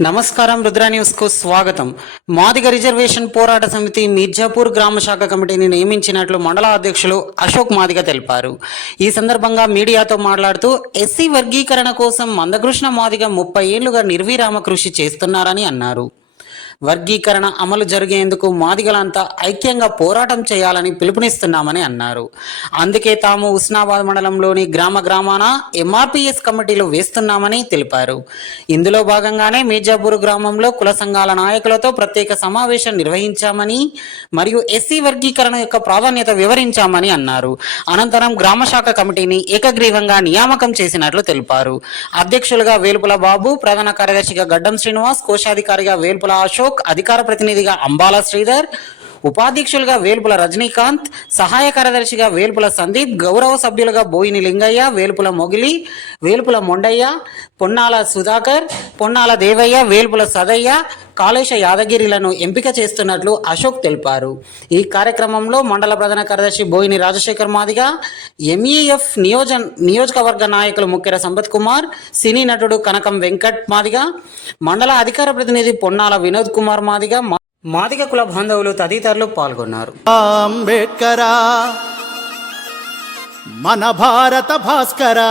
నమస్కారం రుద్ర న్యూస్కు స్వాగతం. మాదిగ రిజర్వేషన్ పోరాట సమితి మీర్జాపూర్ గ్రామ శాఖ కమిటీని నియమించినట్లు మండల అధ్యక్షులు అశోక్ మాదిగ తెలిపారు. ఈ సందర్భంగా మీడియాతో మాట్లాడుతూ ఎస్సీ వర్గీకరణ కోసం మందకృష్ణ మాదిగ ముప్పై ఏళ్ళుగా నిర్విరామ కృషి చేస్తున్నారని అన్నారు. వర్గీకరణ అమలు జరిగేందుకు మాదిగలంతా ఐక్యంగా పోరాటం చేయాలని పిలుపునిస్తున్నామని అన్నారు. అందుకే తాము ఉస్నాబాద్ మండలంలోని గ్రామ గ్రామాన ఎంఆర్పిఎస్ కమిటీలు వేస్తున్నామని తెలిపారు. ఇందులో భాగంగానే మీర్జాపూర్ గ్రామంలో కుల సంఘాల నాయకులతో ప్రత్యేక సమావేశం నిర్వహించామని మరియు ఎస్సీ వర్గీకరణ యొక్క ప్రాధాన్యత వివరించామని అన్నారు. అనంతరం గ్రామ శాఖ కమిటీని ఏకగ్రీవంగా నియామకం చేసినట్లు తెలిపారు. అధ్యక్షులుగా వేలుపుల బాబు ప్రధాన కార్యదర్శిగా గడ్డం శ్రీనివాస్ కోశాధికారిగా వేల్పుల అశోక్ అధికార ప్రతినిధిగా అంబాల శ్రీధర్ ఉపాధ్యక్షులుగా వేల్పుల రజనీకాంత్ సహాయ కార్యదర్శిగా వేల్పుల సందీప్ గౌరవ సభ్యులుగా బోయిని లింగయ్య వేల్పుల మొగిలి వేల్పుల మొండయ్య పొన్నాల సుధాకర్ పొన్నాల దేవయ్య వేల్పుల సదయ్య కాళేశ యాదగిరిలను ఎంపిక చేస్తున్నట్లు అశోక్ తెలిపారు. ఈ కార్యక్రమంలో మండల ప్రధాన కార్యదర్శి బోయిని రాజశేఖర్ మాదిగ ఎంఈఎఫ్ నియోజ నియోజకవర్గ నాయకులు ముక్కెర సంపత్ కుమార్ సినీ నటుడు కనకం వెంకట్ మాదిగ మండల అధికార ప్రతినిధి పొన్నాల వినోద్ కుమార్ మాదిగ మాదిగ కుల బాంధవులు తదితరులు పాల్గొన్నారు. అంబేద్కరా మన భారత భాస్కరా.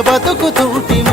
మేమేమైపోతుంటిమో మీరే